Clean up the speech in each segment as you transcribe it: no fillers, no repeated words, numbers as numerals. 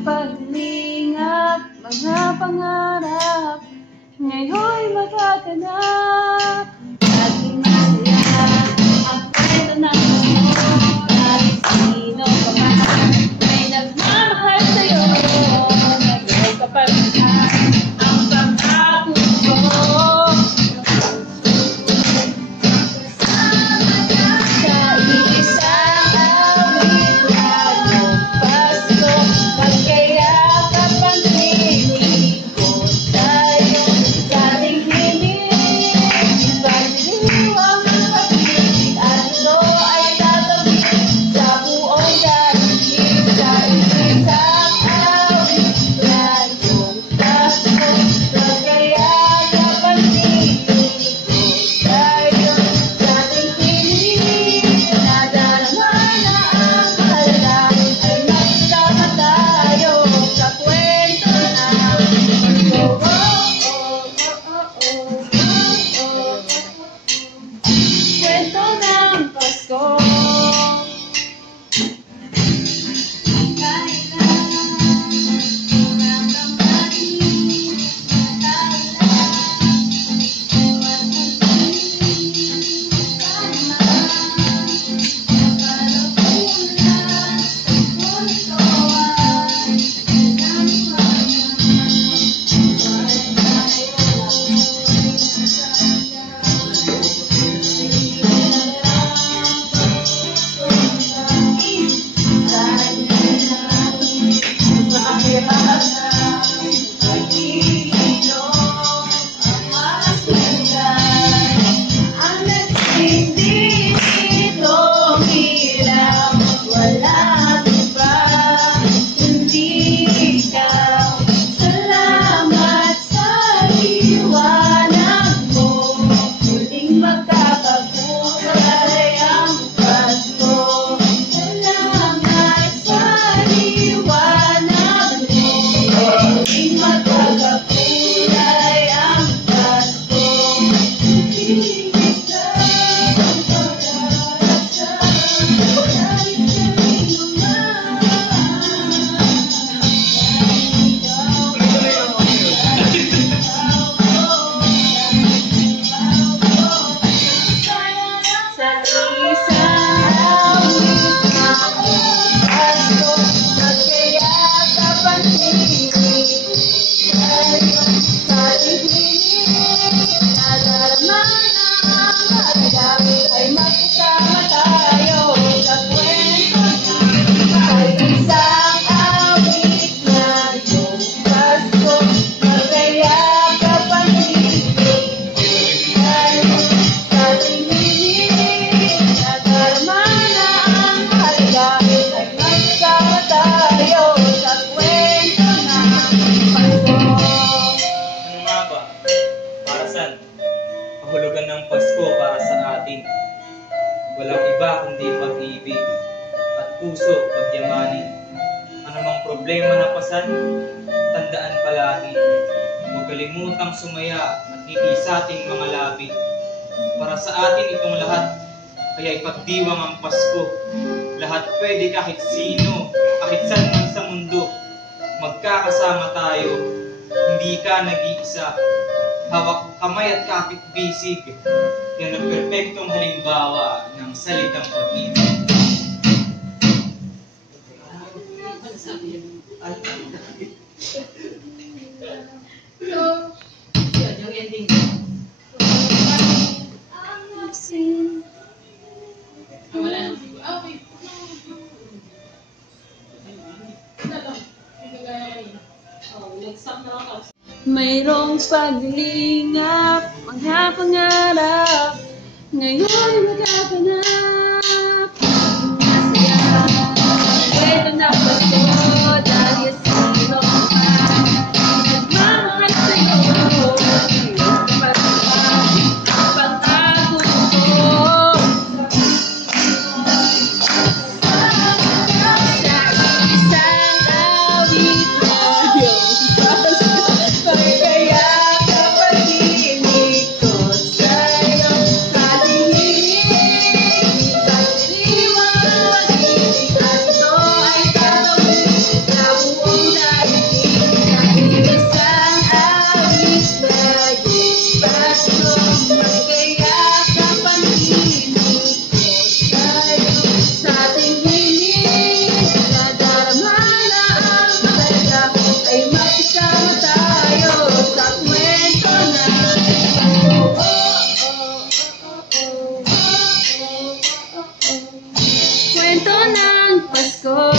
Mayroong paglingap, mga pangarap, ngayon'y magaganap. Laging masaya ang kwento ng amor, at sino pa man may nagmamahal sa'yo. Ngayon kapag ang pangako ko, kahulugan ng Pasko para sa atin. Walang iba kundi pag-ibig at puso pagyamanin. Anumang problema na pasan, tandaan palagi. Huwag kalimutang sumaya at ngiti sa ating mga labi. Para sa atin itong lahat, kaya ipagdiwang ang Pasko. Lahat pwede kahit sino, kahit saan man sa mundo. Magkakasama tayo, hindi ka nag-iisa. Hawak kamay at kapit-bisig, yan ang perpektong halimbawa ng salitang pag-ibig. Yung ending. Wala na. Mayroong paglingap, mga pangarap, ngayon magaganap. Masaya, kwento ng Pasko, dahil sino ka nagmamahal sa'yo. Kapag pangako ko, ay makisama tayo sa kwento na kwento ng Pasko.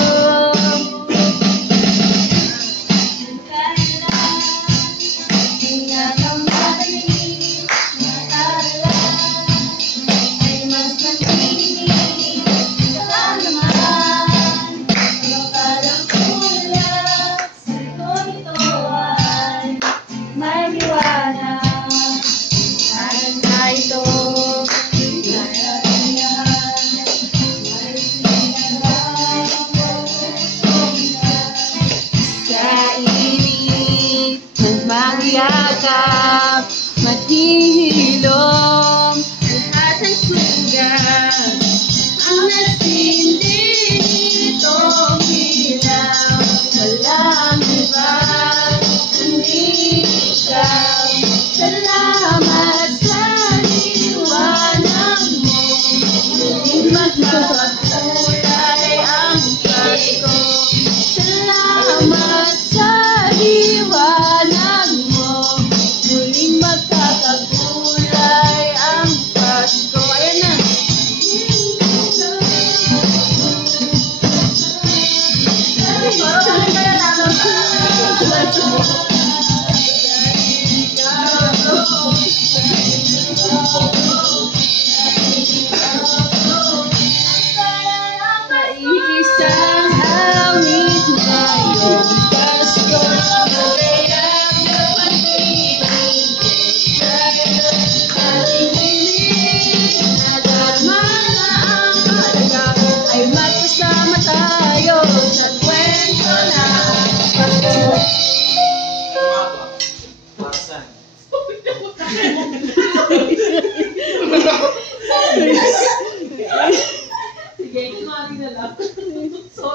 Magyakap, maghihilom, lahat ng sugat ang nasindi nitong hilaw. Walang iba kundi ikaw. Salamat sa liwanag mo, muling magkakakulay ang Pasko. Salamat sa liwanag mo, muling magkakakulay ang Pasko. Ayan na. Isang awit ngayong Pasko, magayak na pag-ibig ating hiling na darma na ang halaga ay magkasama tayo sa kwento na Pasko. Tama ba? Para saan? Sige, kumari na lang.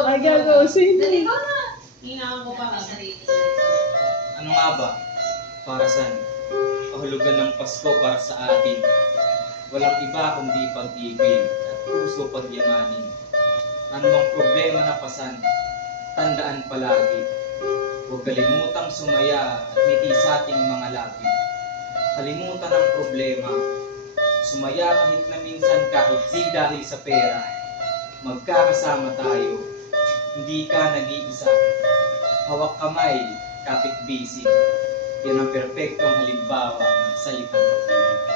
Ay, gagawin. Dali ko na. Hingaan ko pa ka. Ano nga ba? Para saan? Kahulugan ng Pasko para sa atin. Walang iba kundi pag-ibig at puso pagyamanin. Ano mang problema na pasan, tandaan palagi. Huwag kalimutang sumaya at ngiti sa ating mga labi. Kalimutan ang problema. Sumaya kahit na minsan kahit di dahil sa pera. Magkakasama tayo. Hindi ka nag-iisa. Hawak kamay, kapit bisig. Yan ang perpektong halimbawa ng salitang pag-ibig.